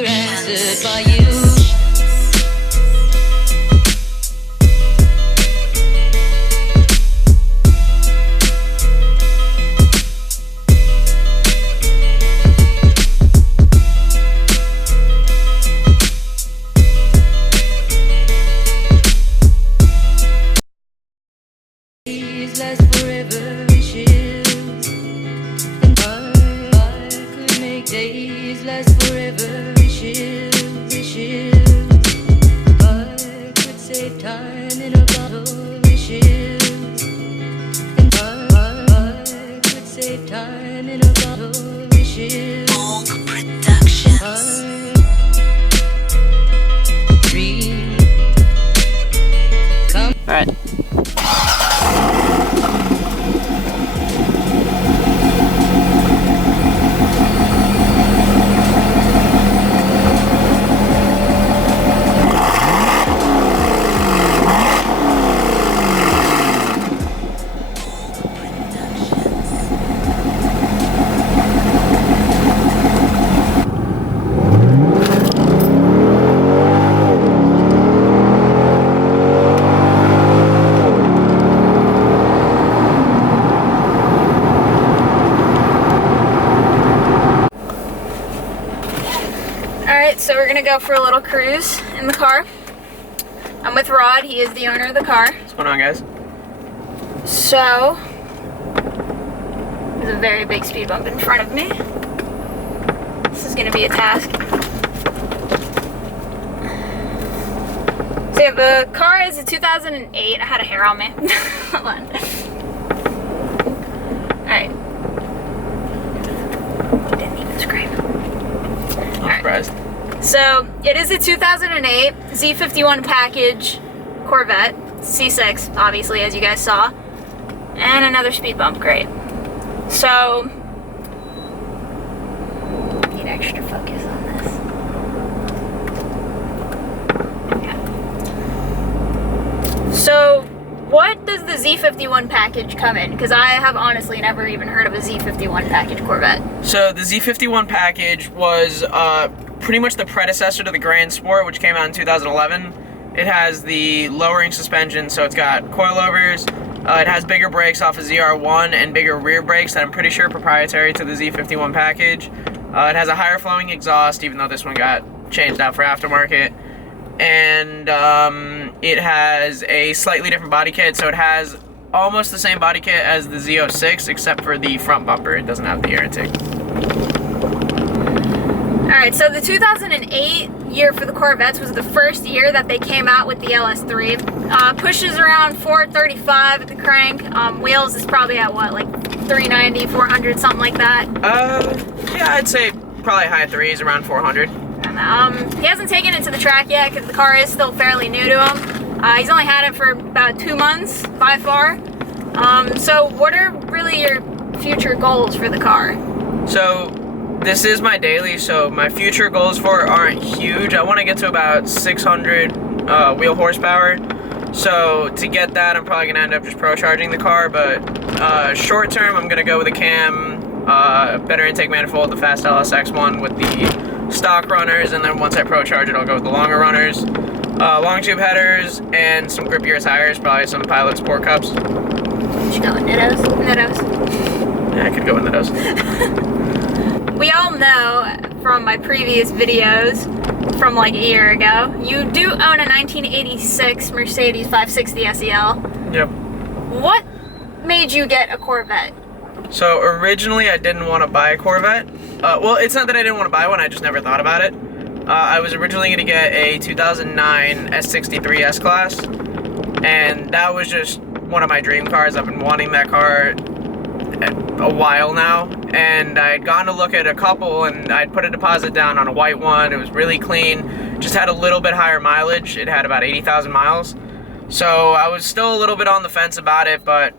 were answered by you. These last forever wishes, and I could make days last forever wishes. I could save time in a bottle wishes, and I could save time in a bottle wishes. Bulg Productions. Dream. Come. All right. Alright, so we're gonna go for a little cruise in the car. I'm with Rod, he is the owner of the car. What's going on, guys? So, there's a very big speed bump in front of me. This is gonna be a task. So yeah, the car is a 2008. I had a hair on me. Hold on. Alright. He didn't even scream. I'm surprised. So, it is a 2008 Z51 package Corvette, C6, obviously, as you guys saw, and another speed bump, great. So, need extra focus on this. Yeah. So, what does the Z51 package come in? Because I have honestly never even heard of a Z51 package Corvette. So the Z51 package was pretty much the predecessor to the Grand Sport, which came out in 2011. It has the lowering suspension, so it's got coilovers. It has bigger brakes off of ZR1 and bigger rear brakes that I'm pretty sure are proprietary to the Z51 package. It has a higher flowing exhaust, even though this one got changed out for aftermarket. And it has a slightly different body kit, so it has almost the same body kit as the Z06, except for the front bumper. It doesn't have the air intake. Alright, so the 2008 year for the Corvettes was the first year that they came out with the LS3. Pushes around 435 at the crank. Wheels is probably at what, like 390, 400, something like that? Yeah, I'd say probably high threes, around 400. He hasn't taken it to the track yet because the car is still fairly new to him. He's only had it for about 2 months by far. So what are really your future goals for the car? So this is my daily, so my future goals for it aren't huge. I want to get to about 600 wheel horsepower. So to get that, I'm probably going to end up just pro charging the car, but short term, I'm going to go with a cam, better intake manifold, the fast LSX one with the stock runners, and then once I pro charge it, I'll go with the longer runners. Long tube headers and some grippier tires, probably some Pilot Sport Cups. Should go with Nittos. Yeah, I could go with Nittos. We all know from my previous videos from like a year ago, you do own a 1986 Mercedes 560 SEL. Yep. What made you get a Corvette? So originally I didn't want to buy a Corvette. Well, it's not that I didn't want to buy one, I just never thought about it. I was originally going to get a 2009 S63 S-Class, and that was just one of my dream cars. I've been wanting that car a while now, and I had gone to look at a couple, and I'd put a deposit down on a white one. It was really clean, just had a little bit higher mileage. It had about 80,000 miles, so I was still a little bit on the fence about it, but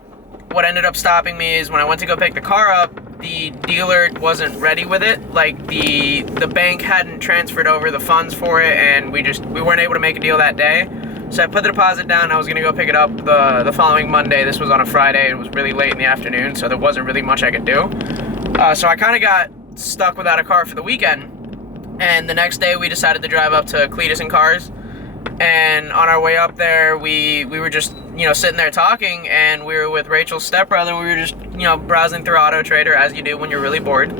what ended up stopping me is when I went to go pick the car up, the dealer wasn't ready with it. Like the bank hadn't transferred over the funds for it, and we weren't able to make a deal that day. So I put the deposit down. I was gonna go pick it up the following Monday. This was on a Friday. It was really late in the afternoon, so there wasn't really much I could do. So I kind of got stuck without a car for the weekend. And the next day we decided to drive up to Cletus and Cars. And on our way up there, we were just, you know, sitting there talking, and we were with Rachel's stepbrother. We were just, you know, browsing through Auto Trader, as you do when you're really bored.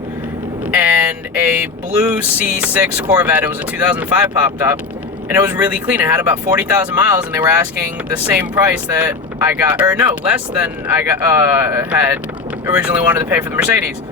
And a blue C6 Corvette, it was a 2005, popped up. And it was really clean. It had about 40,000 miles, and they were asking the same price that I got, or no, less than I got, had originally wanted to pay for the Mercedes.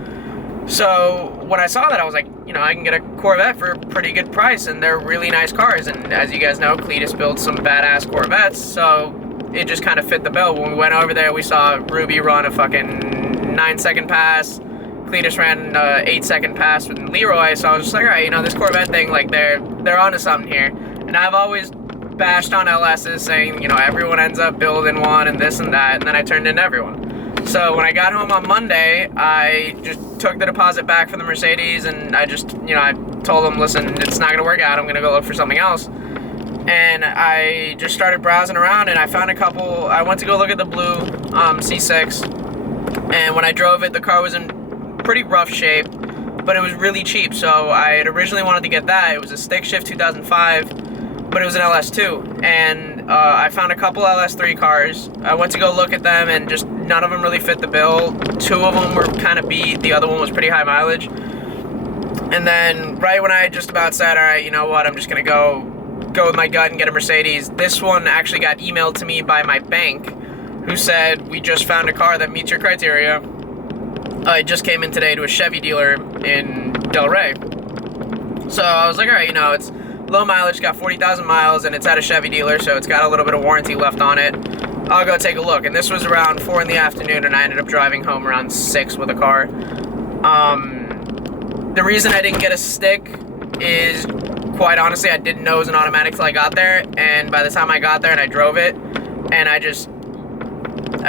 So when I saw that, I was like, you know, I can get a Corvette for a pretty good price, and they're really nice cars. And as you guys know, Cletus builds some badass Corvettes, so it just kind of fit the bill. When we went over there, we saw Ruby run a fucking 9-second pass. Cletus ran an 8-second pass with Leroy, so I was just like, all right, you know, this Corvette thing, like, they're onto something here. And I've always bashed on LS's, saying, you know, everyone ends up building one and this and that, and then I turned into everyone. So when I got home on Monday, I just took the deposit back for the Mercedes, and I just, you know, I told them, listen, it's not going to work out, I'm going to go look for something else. And I just started browsing around, and I found a couple. I went to go look at the blue C6, and when I drove it, the car was in pretty rough shape, but it was really cheap, so I had originally wanted to get that. It was a stick shift 2005, but it was an LS2, and I found a couple LS3 cars. I went to go look at them, and just none of them really fit the bill. 2 of them were kind of beat, the other one was pretty high mileage. And then right when I just about said, all right, you know what, I'm just gonna go with my gut and get a Mercedes, this one actually got emailed to me by my bank, who said, we just found a car that meets your criteria. It just came in today to a Chevy dealer in Del Rey. So I was like, all right, you know, it's low mileage, got 40,000 miles, and it's at a Chevy dealer, so it's got a little bit of warranty left on it. I'll go take a look. And this was around 4 in the afternoon, and I ended up driving home around 6 with a car. The reason I didn't get a stick is, quite honestly, I didn't know it was an automatic till I got there, and by the time I got there and I drove it, and I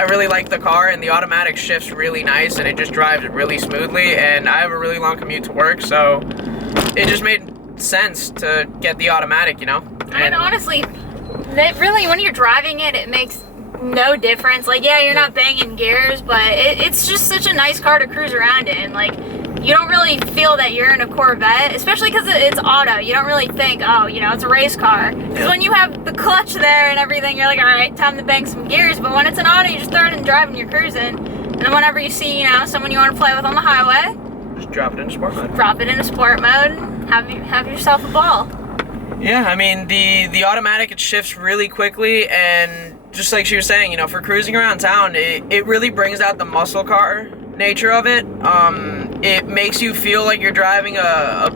really like the car, and the automatic shifts really nice, and it just drives it really smoothly, and I have a really long commute to work, so it just made sense to get the automatic, you know? And honestly, that really, when you're driving it, it makes no difference. Like, yeah, you're not banging gears, but it's just such a nice car to cruise around in. Like, you don't really feel that you're in a Corvette, especially because it's auto. You don't really think, oh, you know, it's a race car. Because when you have the clutch there and everything, you're like, all right, time to bang some gears. But when it's an auto, you just throw it in drive and you're cruising. And then whenever you see, you know, someone you want to play with on the highway, just drop it into sport mode. Drop it into sport mode and have yourself a ball. Yeah, I mean, the automatic, it shifts really quickly, and just like she was saying, you know, for cruising around town, it really brings out the muscle car nature of it. It makes you feel like you're driving a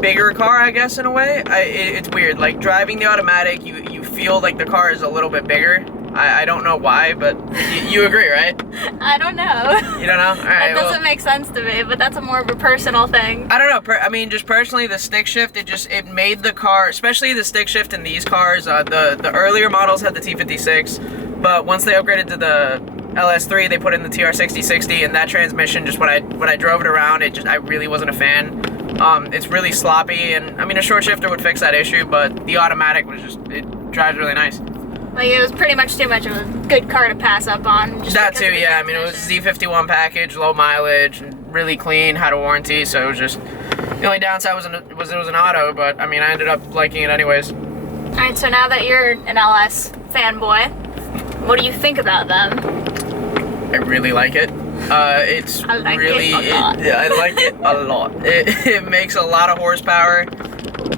bigger car, I guess, in a way. It's weird. Like, driving the automatic, you feel like the car is a little bit bigger. I don't know why, but you agree, right? I don't know. You don't know? All right, that doesn't make sense to me, but that's more of a personal thing. I don't know. I mean, just personally, the stick shift, it made the car, especially the stick shift in these cars, the earlier models had the T56, but once they upgraded to the LS3, they put in the TR6060, and that transmission, just when I drove it around, I really wasn't a fan. It's really sloppy, and I mean, a short shifter would fix that issue, but the automatic it drives really nice. Like, it was pretty much too much of a good car to pass up on. Just that too, yeah. I mean, it was Z51 package, low mileage, and really clean, had a warranty, so it was just, the only downside was it was an auto, but I mean, I ended up liking it anyways. Alright, so now that you're an LS fanboy, what do you think about them? I really like it. It's I like really, it a lot. I like it a lot. It makes a lot of horsepower,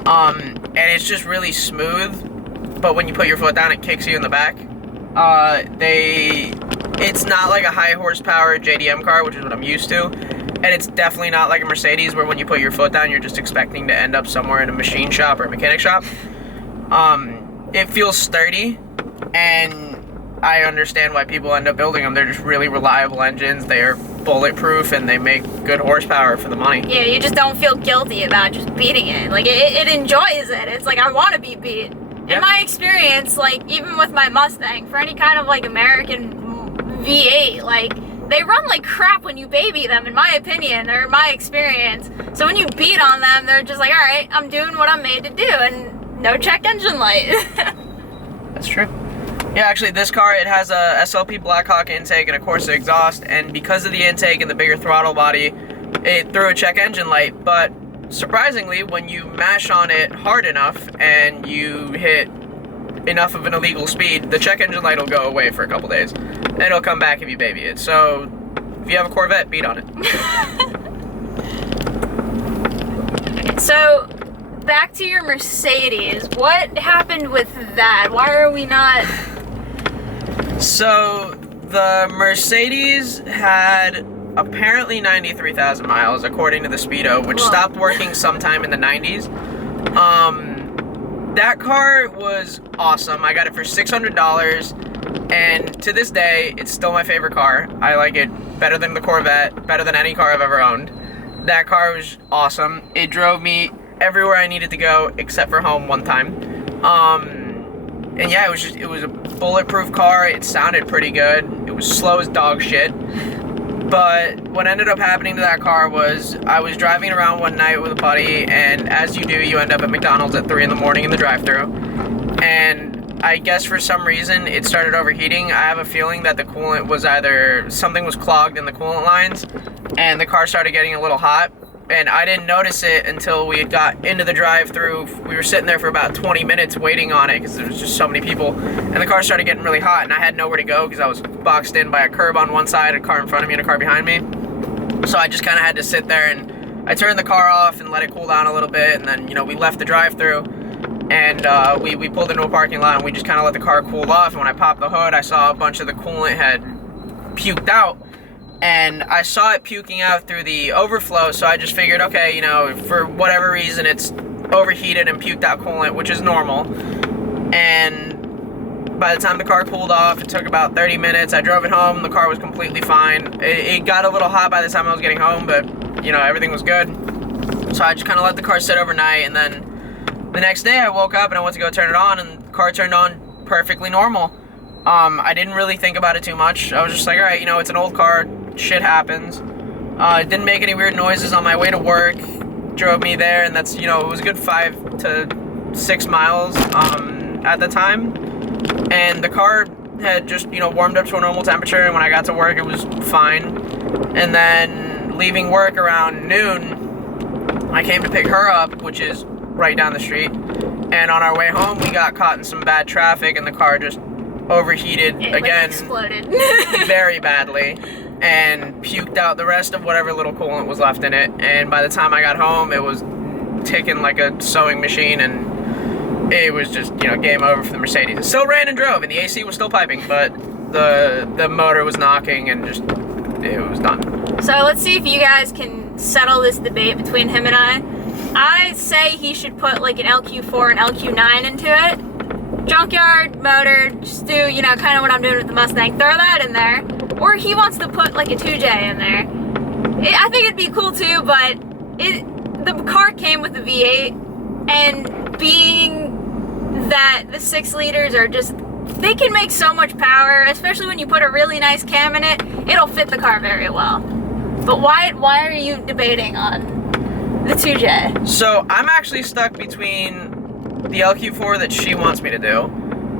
and it's just really smooth. But when you put your foot down, it kicks you in the back. It's not like a high horsepower JDM car, which is what I'm used to. And it's definitely not like a Mercedes, where when you put your foot down, you're just expecting to end up somewhere in a machine shop or a mechanic shop. It feels sturdy, and I understand why people end up building them. They're just really reliable engines. They are bulletproof, and they make good horsepower for the money. Yeah, you just don't feel guilty about just beating it. Like, it enjoys it. It's like, I want to be beat. In my experience, like, even with my Mustang, for any kind of, like, American V8, like, they run like crap when you baby them, in my opinion, or my experience. So when you beat on them, they're just like, all right, I'm doing what I'm made to do, and no check engine light. That's true. Yeah, actually, this car, it has a SLP Blackhawk intake and a Corsa exhaust, and because of the intake and the bigger throttle body, it threw a check engine light, but surprisingly, when you mash on it hard enough and you hit enough of an illegal speed, the check engine light will go away for a couple days. And it'll come back if you baby it. So, if you have a Corvette, beat on it. So, back to your Mercedes. What happened with that? Why are we not... So, the Mercedes had apparently 93,000 miles, according to the Speedo, which stopped working sometime in the 90s. That car was awesome. I got it for $600, and to this day, it's still my favorite car. I like it better than the Corvette, better than any car I've ever owned. That car was awesome. It drove me everywhere I needed to go, except for home one time. And yeah, it was a bulletproof car. It sounded pretty good. It was slow as dog shit. But what ended up happening to that car was I was driving around one night with a buddy, and as you do, you end up at McDonald's at 3 in the morning in the drive-thru. And I guess for some reason it started overheating. I have a feeling that the coolant was either something was clogged in the coolant lines, and the car started getting a little hot. And I didn't notice it until we had got into the drive-thru. We were sitting there for about 20 minutes waiting on it because there was just so many people. And the car started getting really hot, and I had nowhere to go because I was boxed in by a curb on one side, a car in front of me, and a car behind me. So I just kind of had to sit there, and I turned the car off and let it cool down a little bit. And then, you know, we left the drive-thru, and we pulled into a parking lot, and we just kind of let the car cool off. And when I popped the hood, I saw a bunch of the coolant had puked out. And I saw it puking out through the overflow, so I just figured, okay, you know, for whatever reason, it's overheated and puked out coolant, which is normal. And by the time the car cooled off, it took about 30 minutes. I drove it home. The car was completely fine. It got a little hot by the time I was getting home, but, you know, everything was good. So I just kind of let the car sit overnight, and then the next day I woke up and I went to go turn it on, and the car turned on perfectly normal. I didn't really think about it too much. I was just like, all right, you know, it's an old car. Shit happens. It didn't make any weird noises on my way to work. Drove me there, and that's, you know, it was a good 5 to 6 miles at the time. And the car had just, you know, warmed up to a normal temperature, and when I got to work, it was fine. And then leaving work around noon, I came to pick her up, which is right down the street. And on our way home, we got caught in some bad traffic, and the car just overheated again, exploded very badly, and puked out the rest of whatever little coolant was left in it. And by the time I got home, it was ticking like a sewing machine, and it was just, you know, game over for the Mercedes. It still ran and drove, and the AC was still piping, but the motor was knocking, and just, it was done. So let's see if you guys can settle this debate between him and I. I say he should put like an LQ4 and LQ9 into it. Junkyard motor, just do, you know, kind of what I'm doing with the Mustang. Throw that in there. Or he wants to put like a 2J in there. I think it'd be cool too, but the car came with a V8, and being that the 6 liters are just, they can make so much power, especially when you put a really nice cam in it, it'll fit the car very well. But why are you debating on the 2J? So I'm actually stuck between the LQ4 that she wants me to do,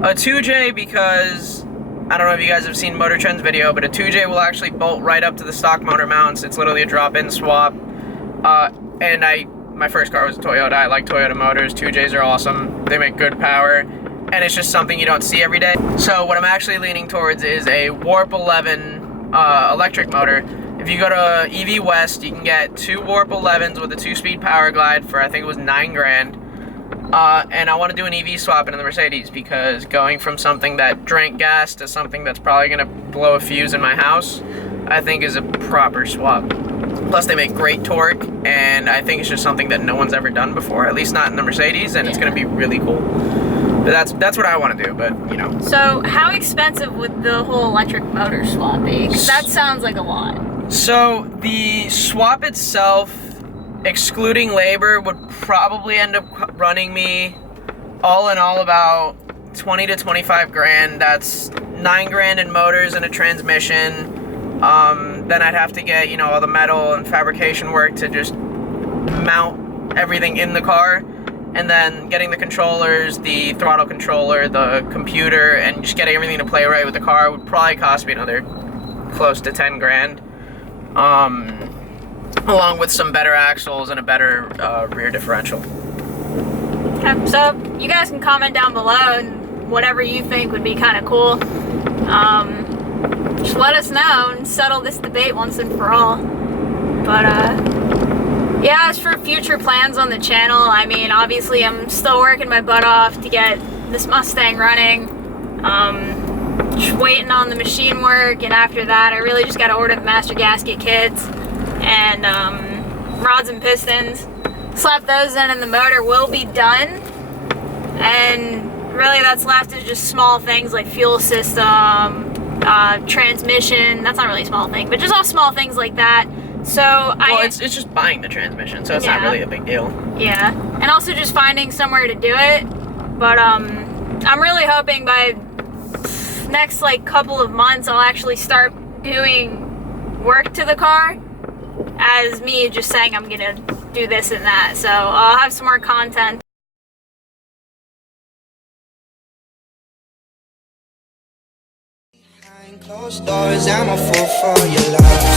a 2J, because I don't know if you guys have seen Motor Trend's video, but a 2J will actually bolt right up to the stock motor mounts. It's literally a drop-in swap. And my first car was a Toyota. I like Toyota motors. 2Js are awesome. They make good power, and it's just something you don't see every day. So what I'm actually leaning towards is a Warp 11 electric motor. If you go to EV West, you can get 2 Warp 11s with a 2-speed power glide for, I think it was $9 grand. And I want to do an EV swap into the Mercedes, because going from something that drank gas to something that's probably going to blow a fuse in my house, I think is a proper swap. Plus they make great torque, and I think it's just something that no one's ever done before, at least not in the Mercedes, and it's going to be really cool. But that's what I want to do, but, you know. So how expensive would the whole electric motor swap be? 'Cause that sounds like a lot. So the swap itself, excluding labor, would probably end up running me all in all about 20 to 25 grand. That's 9 grand in motors and a transmission. Then I'd have to get, you know, all the metal and fabrication work to just mount everything in the car, and then getting the controllers, the throttle controller, the computer, and just getting everything to play right with the car would probably cost me another close to 10 grand. along with some better axles and a better rear differential. Okay, so you guys can comment down below and whatever you think would be kind of cool. Just let us know and settle this debate once and for all. But yeah, as for future plans on the channel, I mean, obviously I'm still working my butt off to get this Mustang running. Just waiting on the machine work, and after that I really just got to order the master gasket kits and rods and pistons, slap those in, and the motor will be done. And really that's left is just small things like fuel system, transmission. That's not really a small thing, but just all small things like that. So it's just buying the transmission, so it's not really a big deal. Yeah, and also just finding somewhere to do it. But I'm really hoping by next like couple of months I'll actually start doing work to the car, as me just saying I'm gonna do this and that. So I'll have some more content. Behind closed doors, I'm a fool for your love.